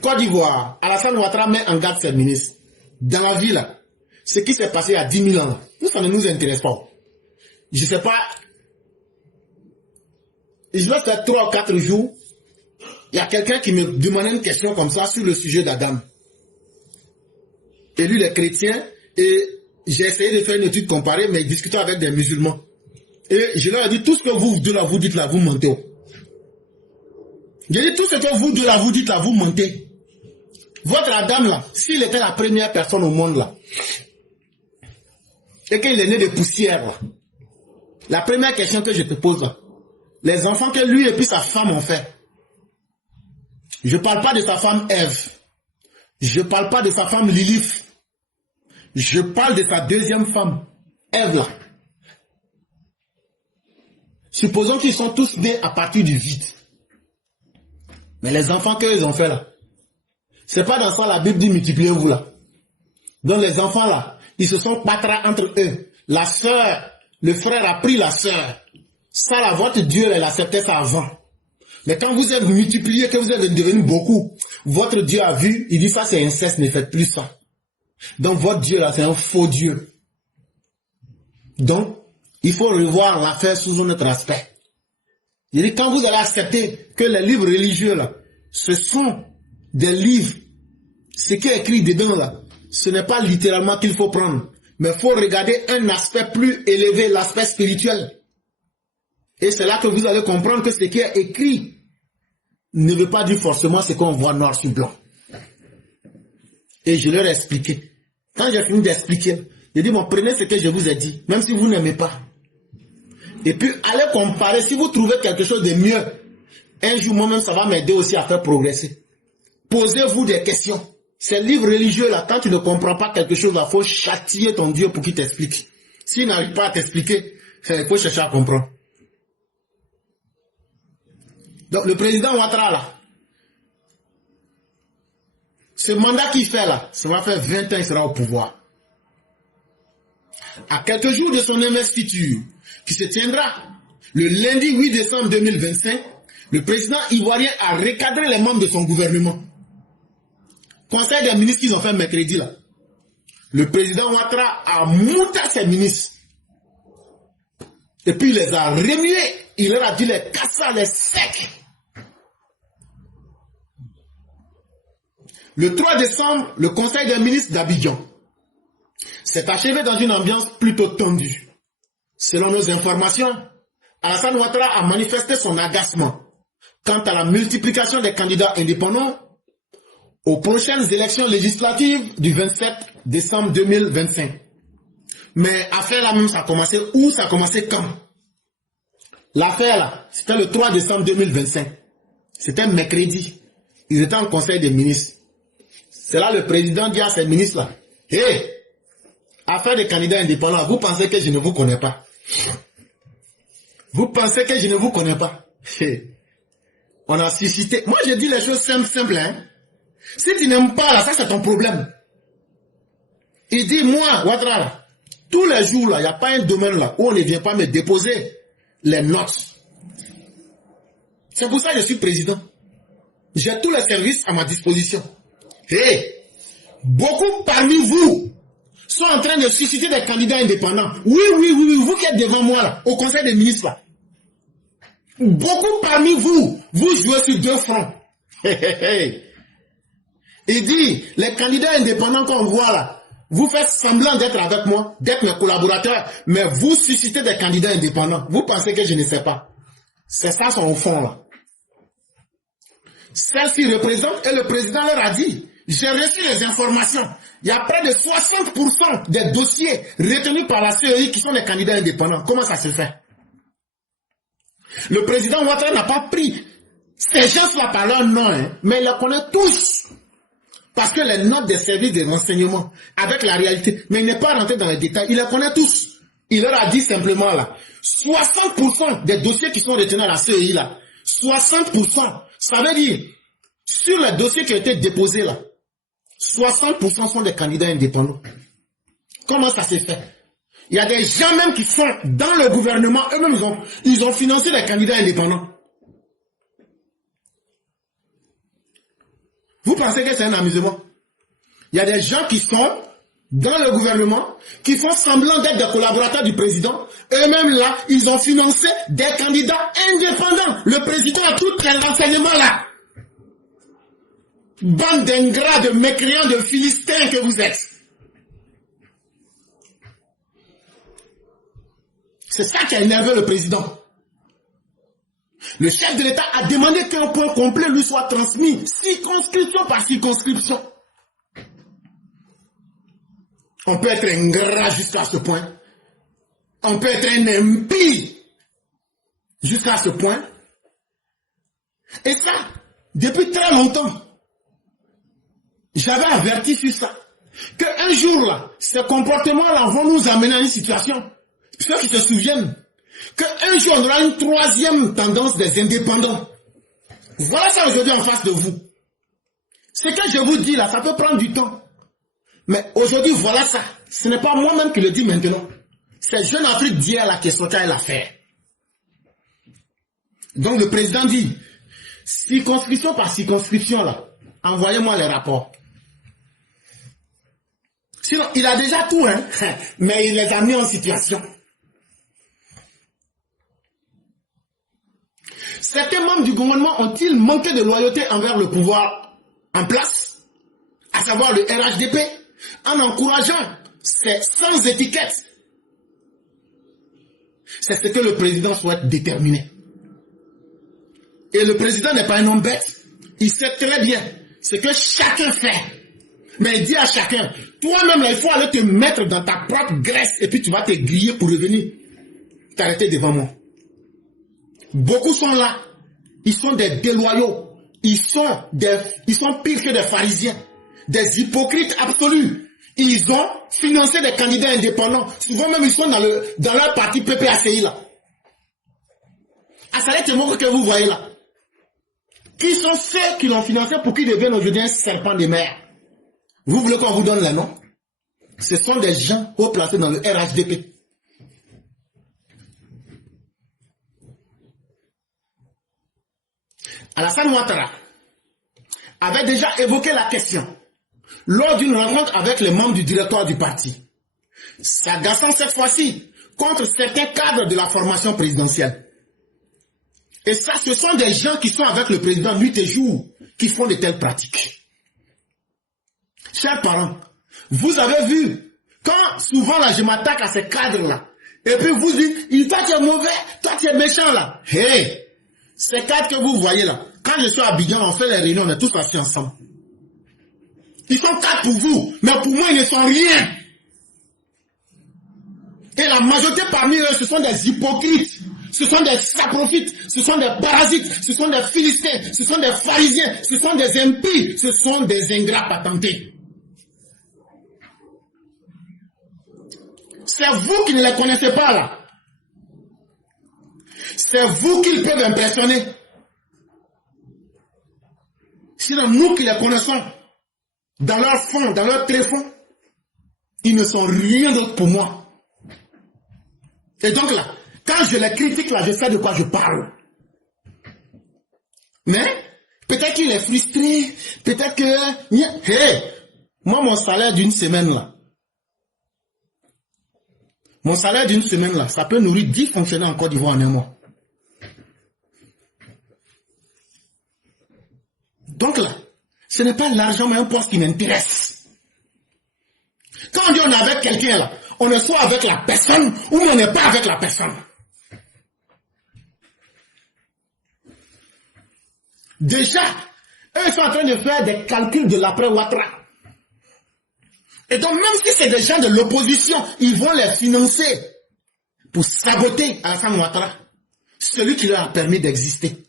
Côte d'Ivoire, Alassane Ouattara met en garde ses ministres. Dans la vie, là, ce qui s'est passé il y a 10 000 ans, nous, ça ne nous intéresse pas. Je ne sais pas. Je vais faire 3 ou 4 jours. Il y a quelqu'un qui me demandait une question comme ça sur le sujet d'Adam. Et lui, les chrétiens, et j'ai essayé de faire une étude comparée, mais discutant avec des musulmans. Et je leur ai dit, tout ce que vous deux là, vous dites là, vous mentez. J'ai dit, tout ce que vous deux là, vous dites là, vous mentez. Votre Adam là, s'il était la première personne au monde là, et qu'il est né de poussière là, la première question que je te pose là, les enfants que lui et puis sa femme ont fait, je ne parle pas de sa femme Ève, je ne parle pas de sa femme Lilith, je parle de sa deuxième femme, Ève là. Supposons qu'ils sont tous nés à partir du vide. Mais les enfants qu'ils ont fait là, c'est pas dans ça la Bible dit multipliez-vous là. Donc les enfants là, ils se sont battus entre eux. La sœur, le frère a pris la sœur. Ça là, votre Dieu, elle acceptait ça avant. Mais quand vous êtes multiplié, que vous êtes devenus beaucoup, votre Dieu a vu, il dit ça c'est inceste, ne faites plus ça. Donc votre Dieu là, c'est un faux Dieu. Donc, il faut revoir l'affaire sous un autre aspect. Il dit quand vous allez accepter que les livres religieux là, ce sont des livres, ce qui est écrit dedans là, ce n'est pas littéralement qu'il faut prendre, mais il faut regarder un aspect plus élevé, l'aspect spirituel. Et c'est là que vous allez comprendre que ce qui est écrit ne veut pas dire forcément ce qu'on voit noir sur blanc. Et je leur ai expliqué. Quand j'ai fini d'expliquer, j'ai dit, bon, prenez ce que je vous ai dit, même si vous n'aimez pas. Et puis, allez comparer, si vous trouvez quelque chose de mieux, un jour, moi-même, ça va m'aider aussi à faire progresser. Posez-vous des questions. Ces livres religieux, là, quand tu ne comprends pas quelque chose, il faut châtier ton Dieu pour qu'il t'explique. S'il n'arrive pas à t'expliquer, il faut chercher à comprendre. Donc, le président Ouattara, là, ce mandat qu'il fait, là, ça va faire 20 ans qu'il sera au pouvoir. À quelques jours de son investiture, qui se tiendra le lundi 8 décembre 2025, le président ivoirien a recadré les membres de son gouvernement. Conseil des ministres qu'ils ont fait mercredi, là. Le président Ouattara a monté ses ministres. Et puis il les a remués. Il leur a dit les casser, les secs. Le 3 décembre, le conseil des ministres d'Abidjan s'est achevé dans une ambiance plutôt tendue. Selon nos informations, Alassane Ouattara a manifesté son agacement quant à la multiplication des candidats indépendants aux prochaines élections législatives du 27 décembre 2025. Mais l'affaire là même, ça a commencé où? Ça a commencé quand? L'affaire là, c'était le 3 décembre 2025. C'était mercredi. Ils étaient en conseil des ministres. C'est là le président dit à ses ministres là, hé, affaire des candidats indépendants, vous pensez que je ne vous connais pas? Vous pensez que je ne vous connais pas? On a suscité. Moi je dis les choses simples, hein. Si tu n'aimes pas là, ça c'est ton problème. Il dit, moi, Ouattara, là, tous les jours là, il n'y a pas un domaine là où on ne vient pas me déposer les notes. C'est pour ça que je suis président. J'ai tous les services à ma disposition. Et beaucoup parmi vous sont en train de susciter des candidats indépendants. Oui, vous qui êtes devant moi là, au conseil des ministres là. Beaucoup parmi vous, vous jouez sur deux fronts. Il dit, les candidats indépendants qu'on voit là, vous faites semblant d'être avec moi, d'être mes collaborateurs, mais vous suscitez des candidats indépendants. Vous pensez que je ne sais pas. C'est ça son fond là. Celle-ci représente, et le président leur a dit, j'ai reçu les informations. Il y a près de 60% des dossiers retenus par la CEI qui sont des candidats indépendants. Comment ça se fait? Le président Ouattara n'a pas pris ces gens-là par leur nom, hein, mais ils les connaissent tous. Parce que les notes des services de renseignement, avec la réalité, mais il n'est pas rentré dans les détails, il les connaît tous. Il leur a dit simplement là, 60% des dossiers qui sont retenus à la CEI là, 60%, ça veut dire, sur les dossiers qui ont été déposés là, 60% sont des candidats indépendants. Comment ça s'est fait? Il y a des gens même qui sont dans le gouvernement, eux-mêmes ils ont financé des candidats indépendants. Vous pensez que c'est un amusement? Il y a des gens qui sont dans le gouvernement, qui font semblant d'être des collaborateurs du président. Eux-mêmes là, ils ont financé des candidats indépendants. Le président a tous les renseignements là. Bande d'ingrats, de mécréants, de philistins que vous êtes. C'est ça qui a énervé le président. Le chef de l'État a demandé qu'un point complet lui soit transmis, circonscription par circonscription. On peut être ingrat jusqu'à ce point. On peut être un impie jusqu'à ce point. Et ça, depuis très longtemps, j'avais averti sur ça. Qu'un jour là, ces comportements-là vont nous amener à une situation. Ceux qui se souviennent, qu'un jour on aura une troisième tendance des indépendants. Voilà ça aujourd'hui en face de vous. Ce que je vous dis là, ça peut prendre du temps. Mais aujourd'hui, voilà ça. Ce n'est pas moi-même qui le dis maintenant. C'est Jeune Afrique d'hier là qui est sorti à l'affaire. Donc le président dit, circonscription par circonscription là, envoyez-moi les rapports. Sinon, il a déjà tout, hein, mais il les a mis en situation. Certains membres du gouvernement ont-ils manqué de loyauté envers le pouvoir en place, à savoir le RHDP, en encourageant ces sans étiquette? C'est ce que le président souhaite déterminer. Et le président n'est pas un homme bête. Il sait très bien ce que chacun fait. Mais il dit à chacun, toi-même, il faut aller te mettre dans ta propre graisse et puis tu vas te griller pour revenir t'arrêter devant moi. Beaucoup sont là. Ils sont des déloyaux. Ils sont pires que des pharisiens. Des hypocrites absolus. Ils ont financé des candidats indépendants. Souvent même, ils sont dans leur parti PPACI là. Assalé Temoko que vous voyez là. Qui sont ceux qui l'ont financé pour qu'ils deviennent aujourd'hui un serpent de mer? Vous voulez qu'on vous donne les noms? Ce sont des gens haut placés dans le RHDP. Alassane Ouattara avait déjà évoqué la question lors d'une rencontre avec les membres du directoire du parti, s'agaçant cette fois-ci contre certains cadres de la formation présidentielle. Et ça, ce sont des gens qui sont avec le président nuit et jour, qui font de telles pratiques. Chers parents, vous avez vu, quand souvent là je m'attaque à ces cadres-là, et puis vous dites, toi tu es mauvais, toi tu es méchant là. Hey, ces cadres que vous voyez là, quand je suis à Abidjan, on fait les réunions, on est tous assis ensemble. Ils sont cadres pour vous, mais pour moi ils ne sont rien. Et la majorité parmi eux, ce sont des hypocrites, ce sont des saprofites, ce sont des parasites, ce sont des philistins, ce sont des pharisiens, ce sont des impies, ce sont des ingrats patentés. C'est vous qui ne les connaissez pas là. C'est vous qui peuvent impressionner. Sinon, nous qui les connaissons, dans leur fond, dans leur tréfonds, ils ne sont rien d'autre pour moi. Et donc là, quand je les critique là, je sais de quoi je parle. Mais, peut-être qu'il est frustré, peut-être que... Hey, moi, mon salaire d'une semaine là, ça peut nourrir 10 fonctionnaires en Côte d'Ivoire en un mois. Donc là, ce n'est pas l'argent mais un poste qui m'intéresse. Quand on dit on est avec quelqu'un là, on est soit avec la personne ou on n'est pas avec la personne. Déjà, eux sont en train de faire des calculs de l'après Ouattara. Et donc même si c'est des gens de l'opposition, ils vont les financer pour saboter Alassane Ouattara, celui qui leur a permis d'exister.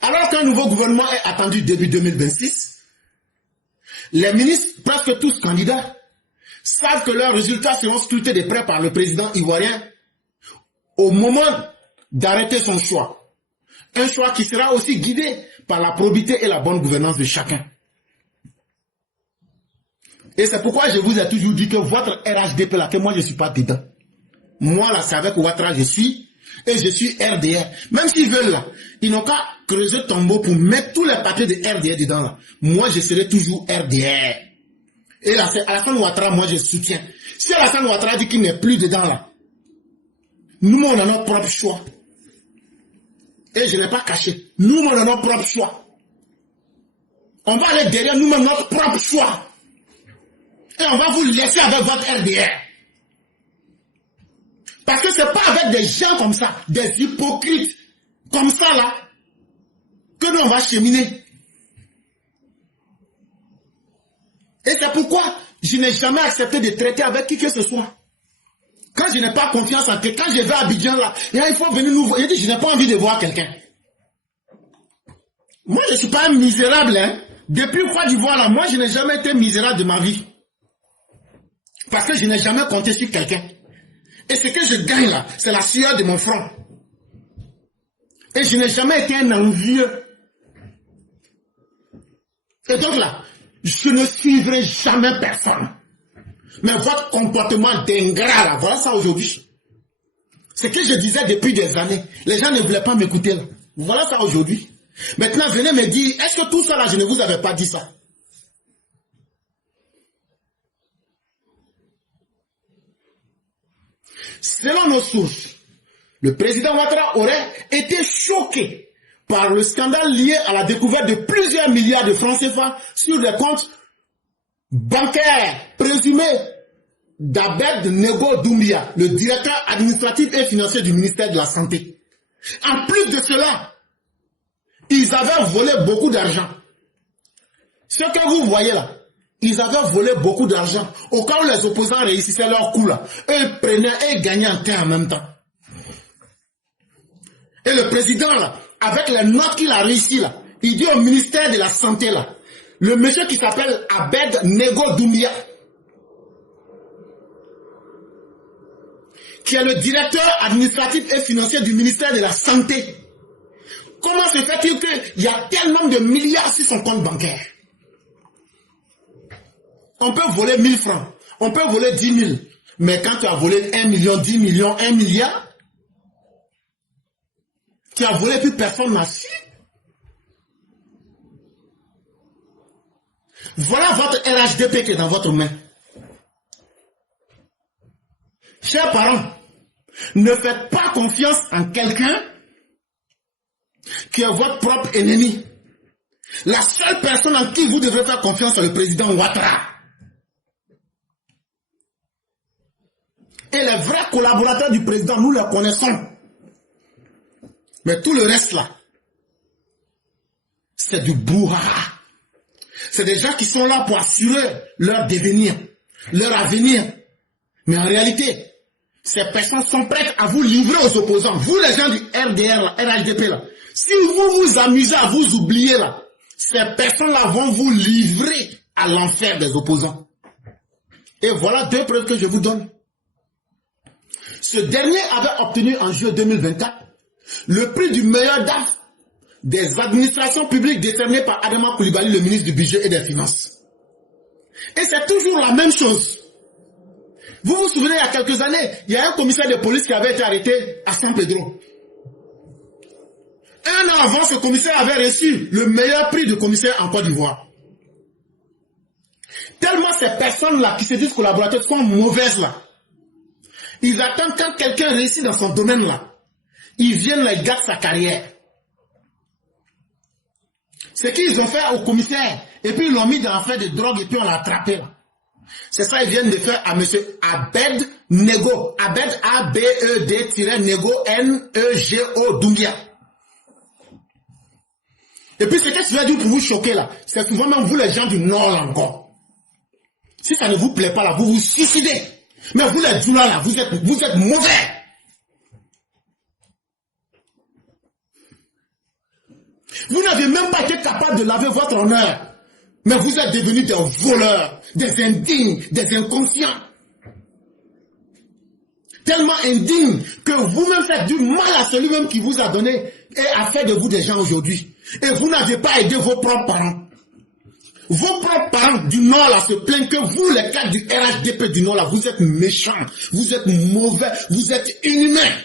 Alors qu'un nouveau gouvernement est attendu début 2026, les ministres, presque tous candidats, savent que leurs résultats seront scrutés de près par le président ivoirien au moment d'arrêter son choix. Un choix qui sera aussi guidé par la probité et la bonne gouvernance de chacun. Et c'est pourquoi je vous ai toujours dit que votre RHDP là, que moi je ne suis pas dedans. Moi là, c'est avec Ouattara je suis. Et je suis RDR. Même s'ils veulent là, ils n'ont qu'à creuser tombeau pour mettre tous les papiers de RDR dedans là. Moi, je serai toujours RDR. Et là, c'est Alassane Ouattara, moi je soutiens. Si Alassane Ouattara dit qu'il n'est plus dedans là, nous, on a notre propre choix. Et je ne l'ai pas caché. Nous, on a notre propre choix. On va aller derrière nous-mêmes notre propre choix. Et on va vous laisser avec votre RDR. Parce que c'est pas avec des gens comme ça, des hypocrites comme ça là, que nous on va cheminer. Et c'est pourquoi je n'ai jamais accepté de traiter avec qui que ce soit. Quand je n'ai pas confiance en quelqu'un, quand je vais à Abidjan là, il faut venir nous voir. Il dit, je n'ai pas envie de voir quelqu'un. Moi, je ne suis pas un misérable. Hein. Depuis Côte d'Ivoire là, moi, je n'ai jamais été misérable de ma vie. Parce que je n'ai jamais compté sur quelqu'un. Et ce que je gagne là, c'est la sueur de mon front. Et je n'ai jamais été un envieux. Et donc là, je ne suivrai jamais personne. Mais votre comportement d'ingrat là, voilà ça aujourd'hui. Ce que je disais depuis des années, les gens ne voulaient pas m'écouter là. Voilà ça aujourd'hui. Maintenant, venez me dire, est-ce que tout ça là, je ne vous avais pas dit ça? Selon nos sources, le président Ouattara aurait été choqué par le scandale lié à la découverte de plusieurs milliards de francs CFA sur des comptes bancaires présumés d'Abed Nego Doumbia, le directeur administratif et financier du ministère de la Santé. En plus de cela, ils avaient volé beaucoup d'argent. Ce que vous voyez là, ils avaient volé beaucoup d'argent. Au cas où les opposants réussissaient leur coup là, eux ils prenaient et gagnaient en temps en même temps. Et le président là, avec les notes qu'il a réussi là, il dit au ministère de la Santé là, le monsieur qui s'appelle Abed Nego Doumbia, qui est le directeur administratif et financier du ministère de la Santé. Comment se fait-il qu'il y a tellement de milliards sur son compte bancaire? On peut voler 1000 francs, on peut voler 10 000, mais quand tu as volé 1 million, 10 millions, 1 milliard, tu as volé plus personne n'a su. Voilà votre RHDP qui est dans votre main. Chers parents, ne faites pas confiance en quelqu'un qui est votre propre ennemi. La seule personne en qui vous devrez faire confiance, c'est le président Ouattara. Et les vrais collaborateurs du président, nous les connaissons. Mais tout le reste là, c'est du brouhaha. C'est des gens qui sont là pour assurer leur devenir, leur avenir. Mais en réalité, ces personnes sont prêtes à vous livrer aux opposants. Vous les gens du RDR, là, RHDP là, si vous vous amusez à vous oublier là, ces personnes-là vont vous livrer à l'enfer des opposants. Et voilà 2 preuves que je vous donne. Ce dernier avait obtenu en juillet 2024 le prix du meilleur DAF des administrations publiques décerné par Adama Coulibaly, le ministre du Budget et des Finances. Et c'est toujours la même chose. Vous vous souvenez, il y a quelques années, il y a un commissaire de police qui avait été arrêté à San Pedro. 1 an avant, ce commissaire avait reçu le meilleur prix de commissaire en Côte d'Ivoire. Tellement ces personnes-là qui se disent collaborateurs sont mauvaises là. Ils attendent quand quelqu'un réussit dans son domaine là. Ils viennent là, ils gardent sa carrière. Ce qu'ils ont fait au commissaire, et puis ils l'ont mis dans l'affaire de drogue et puis on l'a attrapé là. C'est ça qu'ils viennent de faire à monsieur Abed Nego. Abed A-B-E-D-Nego N-E-G-O Doumbia. Et puis ce que je vais dire pour vous choquer là, c'est souvent même vous les gens du Nord là encore. Si ça ne vous plaît pas là, vous vous suicidez. Mais vous les Djoula là, vous êtes mauvais. Vous n'avez même pas été capable de laver votre honneur. Mais vous êtes devenus des voleurs, des indignes, des inconscients. Tellement indignes que vous-même faites du mal à celui-même qui vous a donné et a fait de vous des gens aujourd'hui. Et vous n'avez pas aidé vos propres parents. Vos propres parents du Nord là se plaignent que vous, les cadres du RHDP du Nord là, vous êtes méchants, vous êtes mauvais, vous êtes inhumains.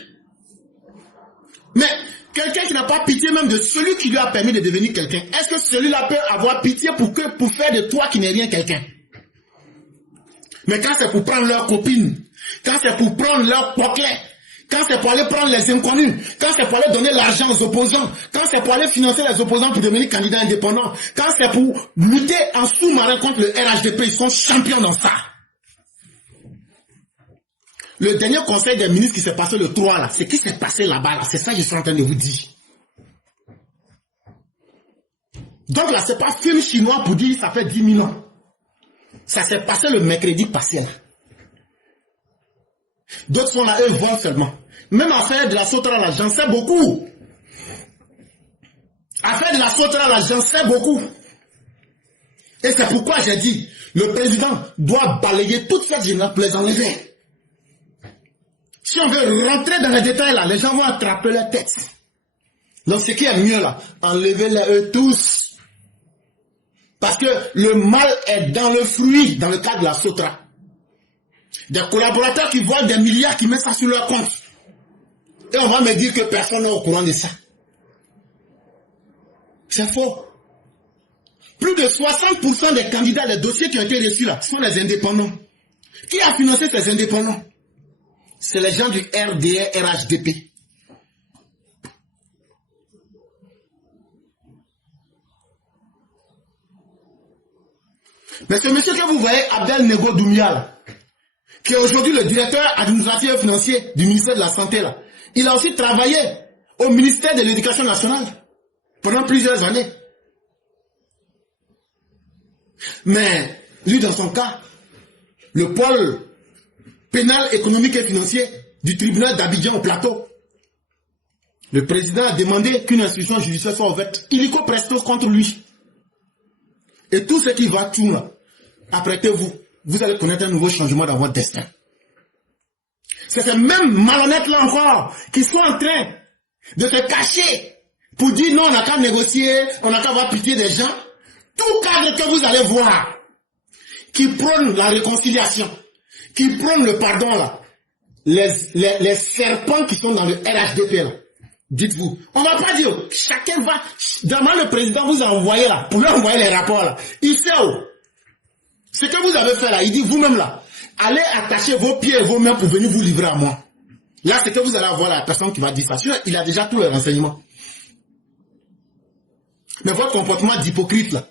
Mais quelqu'un qui n'a pas pitié même de celui qui lui a permis de devenir quelqu'un, est-ce que celui-là peut avoir pitié pour faire de toi qui n'est rien quelqu'un? Mais quand c'est pour prendre leurs copines, quand c'est pour prendre leurs poquets, quand c'est pour aller prendre les inconnus, quand c'est pour aller donner l'argent aux opposants, quand c'est pour aller financer les opposants pour devenir candidats indépendants, quand c'est pour lutter en sous-marin contre le RHDP, ils sont champions dans ça. Le dernier conseil des ministres qui s'est passé le 3 là, c'est qui s'est passé là-bas là, c'est ça que je suis en train de vous dire. Donc là, c'est pas film chinois pour dire ça fait 10 000 ans. Ça s'est passé le mercredi passé là. D'autres sont là, eux voient seulement. Même affaire de la Sotra là, j'en sais beaucoup. Affaire de la Sotra là, j'en sais beaucoup. Et c'est pourquoi j'ai dit, le président doit balayer toute cette génération pour les enlever. Si on veut rentrer dans les détails là, les gens vont attraper leur tête. Donc ce qui est mieux là, enlevez-les eux tous. Parce que le mal est dans le fruit, dans le cas de la Sotra. Des collaborateurs qui voient des milliards qui mettent ça sur leur compte. Et on va me dire que personne n'est au courant de ça. C'est faux. Plus de 60% des candidats, les dossiers qui ont été reçus là, sont les indépendants. Qui a financé ces indépendants? C'est les gens du RDR, RHDP. Mais ce monsieur que vous voyez, Abdel Nego Doumbia, qui est aujourd'hui le directeur administratif et financier du ministère de la Santé, là, il a aussi travaillé au ministère de l'Éducation nationale pendant plusieurs années. Mais lui, dans son cas, le pôle pénal, économique et financier du tribunal d'Abidjan au plateau, le président a demandé qu'une instruction judiciaire soit ouverte illico presto contre lui. Et tout ce qui va tout là, apprêtez-vous, vous allez connaître un nouveau changement dans votre destin. C'est ces mêmes malhonnêtes là encore qui sont en train de se cacher pour dire non, on n'a qu'à négocier, on n'a qu'à avoir pitié des gens. Tout cadre que vous allez voir qui prône la réconciliation, qui prône le pardon là, les serpents qui sont dans le RHDP là, dites-vous, on ne va pas dire, chacun va, demain le président vous a envoyé là, pour lui envoyer les rapports là, il sait où. Ce que vous avez fait là, il dit vous-même là, allez attacher vos pieds et vos mains pour venir vous livrer à moi. Là, c'est que vous allez avoir la personne qui va dire ça. Il a déjà tous les renseignements. Mais votre comportement d'hypocrite là,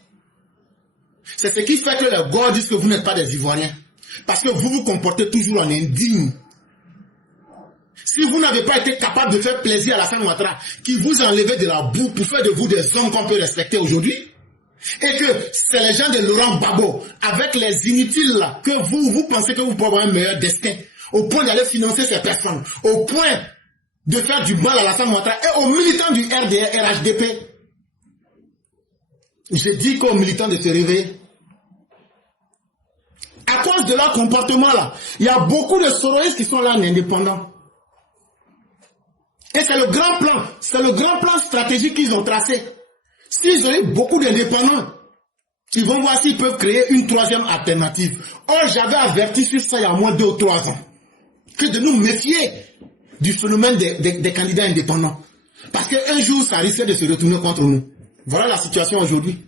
c'est ce qui fait que les gars disent que vous n'êtes pas des Ivoiriens. Parce que vous vous comportez toujours en indigne. Si vous n'avez pas été capable de faire plaisir à la Alassane Ouattara, qui vous a enlevé de la boue pour faire de vous des hommes qu'on peut respecter aujourd'hui, et que c'est les gens de Laurent Gbagbo, avec les inutiles là, que vous pensez que vous pouvez avoir un meilleur destin, au point d'aller financer ces personnes, au point de faire du mal à Alassane Ouattara et aux militants du RDR, RHDP. J'ai dit qu'aux militants de se réveiller. À cause de leur comportement là, il y a beaucoup de soroistes qui sont là en indépendant. Et c'est le grand plan stratégique qu'ils ont tracé. S'ils ont eu beaucoup d'indépendants, ils vont voir s'ils peuvent créer une troisième alternative. Or, j'avais averti sur ça il y a moins de 2 ou 3 ans, que de nous méfier du phénomène des candidats indépendants. Parce qu'un jour, ça risque de se retourner contre nous. Voilà la situation aujourd'hui.